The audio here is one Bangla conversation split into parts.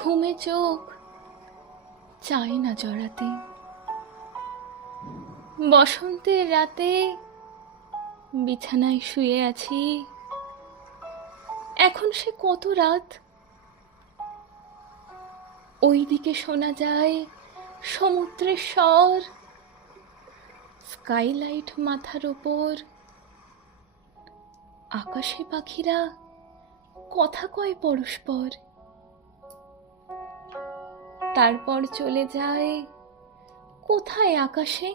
ঘুমে চোখ চায় না জড়াতে। বসন্তের রাতে বিছানায় শুয়ে আছি, এখন সে কত রাত। ওইদিকে শোনা যায় সমুদ্রের স্বর, স্কাইলাইট মাথার ওপর। আকাশে পাখিরা কথা কয় পরস্পর। তারপর চলে যায় কোথায় আকাশে,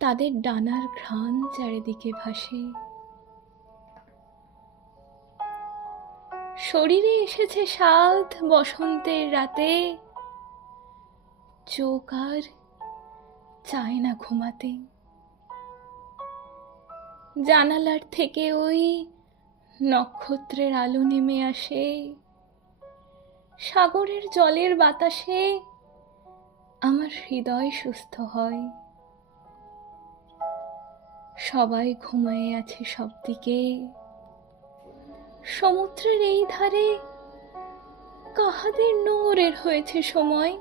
তাদের ডানার ঘ্রাণ চারিদিকে ভাসে। শরীরে এসেছে স্বাদ বসন্তের রাতে, চোখ আর চায় না ঘুমাতে। জানালার থেকে ওই নক্ষত্রের আলো নেমে আসে, সাগরের জলের বাতাসে আমার হৃদয় সুস্থ হয়। সবাই ঘুমিয়ে আছে সব দিকে, সমুদ্রের এই ধারে কাহাদের নোঙরের হয়েছে সময়।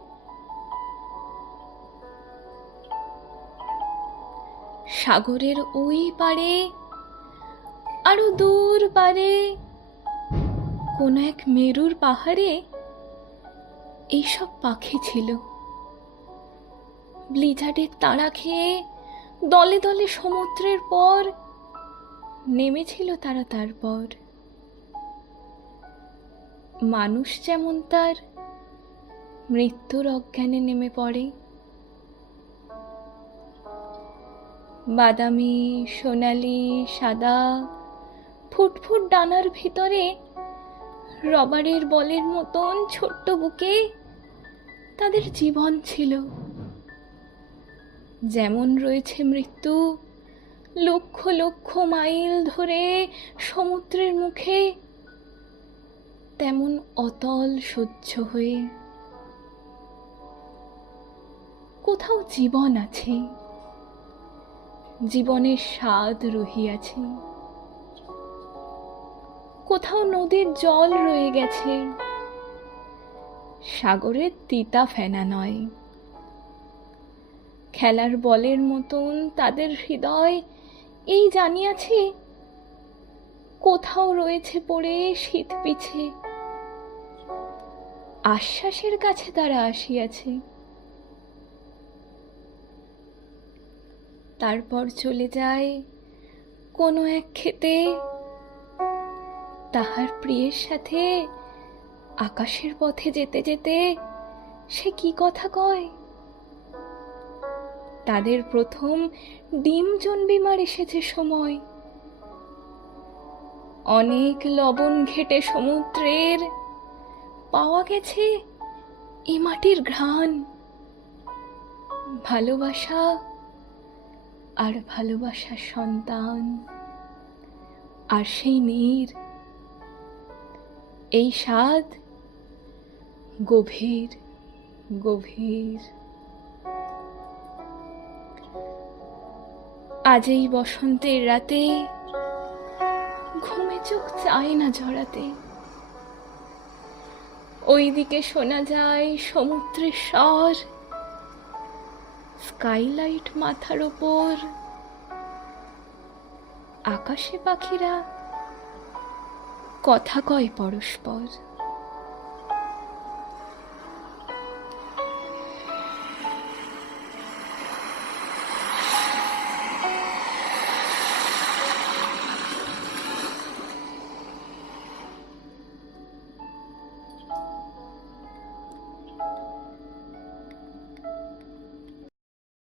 সাগরের ওই পারে আরো দূর পারে কোন এক মেরুর পাহাড়ে এইসব পাখি ছিল। ব্লিজার্ডের তাড়া খেয়ে দলে দলে সমুদ্রের পর নেমেছিল তারা। তারপর মানুষ যেমন তার মৃত্যুর অজ্ঞানে নেমে পড়ে, বাদামি সোনালি সাদা ফুটফুট ডানার ভিতরে রবারের বলের মতন ছোট্ট বুকে তাদের জীবন ছিল। যেমন রয়েছে মৃত্যু লক্ষ লক্ষ মাইল ধরে সমুদ্রের মুখে, তেমন অতল সহ্য হয়ে কোথাও জীবন আছে, জীবনের স্বাদ রহিয়াছে। কোথাও নদীর জল রয়ে গেছে, সাগরের তিতা ফেনা নয়। খেলার বলের মতন তাদের হৃদয় এই জানিয়াছে, কোথাও রয়েছে পড়ে শীত পিছে। আশ্বাসের কাছে তারা আসিয়াছে। তারপর চলে যায় কোনো এক খেতে, তাহার প্রিয়ের সাথে আকাশের পথে যেতে যেতে সে কি কথা কয়। তাদের প্রথম ডিম জন্মিমার এসেছে সময়। অনেক লবণ ঘেটে সমুদ্রের পাওয়া গেছে এ মাটির ঘ্রাণ। ভালোবাসা আর ভালোবাসার সন্তান আর সেই নীর, এই স্বাদ গভীর গভীর। আজ এই বসন্তের রাতে ঘুমে চোখ চায় না জড়াতে। ওইদিকে শোনা যায় সমুদ্রের স্বর, স্কাইলাইট মাথার ওপর। আকাশে পাখিরা কথা কয় পরস্পর।